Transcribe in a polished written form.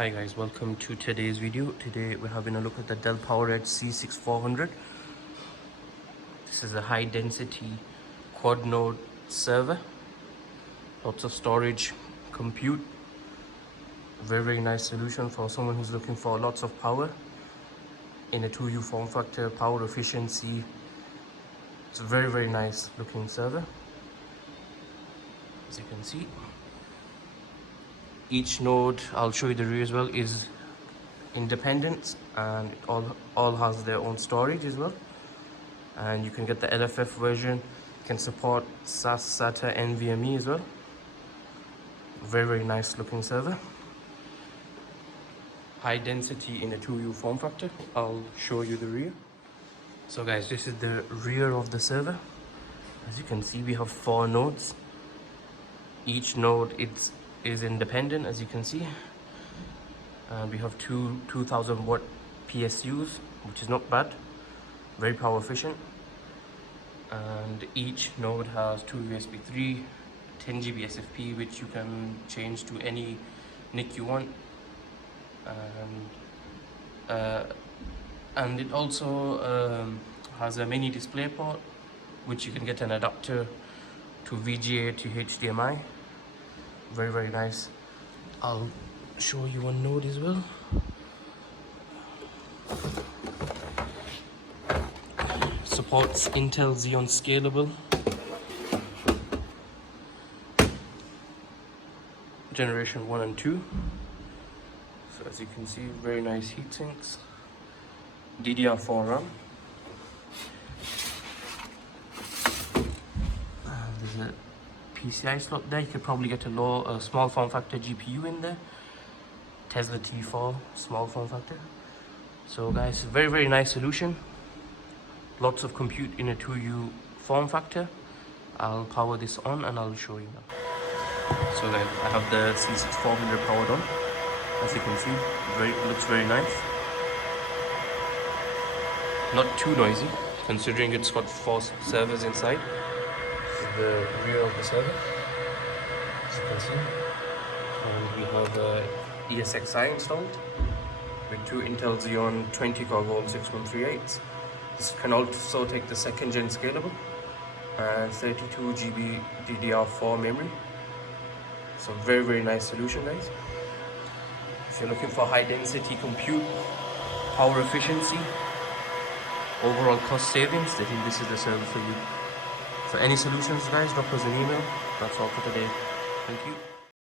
Hi guys, welcome to today's video. Today we're having a look at the Dell PowerEdge C6400. This is a high density quad node server. Lots of storage, compute. Very nice solution for someone who's looking for lots of power in a 2U form factor, power efficiency. It's a very nice looking server. As you can see, each node, I'll show you the rear as well, is independent, and it all has their own storage as well. And you can get the LFF version, can support SAS, SATA, NVMe as well. Very nice looking server. High density in a 2U form factor. I'll show you the rear. So guys, this is the rear of the server. As you can see, we have 4 nodes. Each node is independent, as you can see. And we have two 2000 watt PSUs, which is not bad. Very power efficient. And each node has 2 USB 3, 10 GB SFP, which you can change to any NIC you want. And it also has a mini display port, which you can get an adapter to VGA to HDMI. Very nice. I'll show you one node as well. Supports Intel Xeon Scalable, generation 1 and 2. So as you can see, very nice heat sinks. DDR4 RAM. There's a PCI slot there. You could probably get a small form factor GPU in there. Tesla T4 small form factor. So guys, very nice solution. Lots of compute in a 2U form factor. I'll power this on and I'll show you now. So guys, I have the C6400 powered on. As you can see, looks very nice. Not too noisy, considering it's got 4 servers inside. This is the rear of the server, as you can see. And we have ESXi installed with 2 Intel Xeon 20 core Gold 6138s. This can also take the 2nd gen scalable and 32 GB DDR4 memory. So very nice solution, guys. If you're looking for high density compute, power efficiency, overall cost savings, I think this is the server for you. For any solutions, guys, drop us an email. That's all for today. Thank you.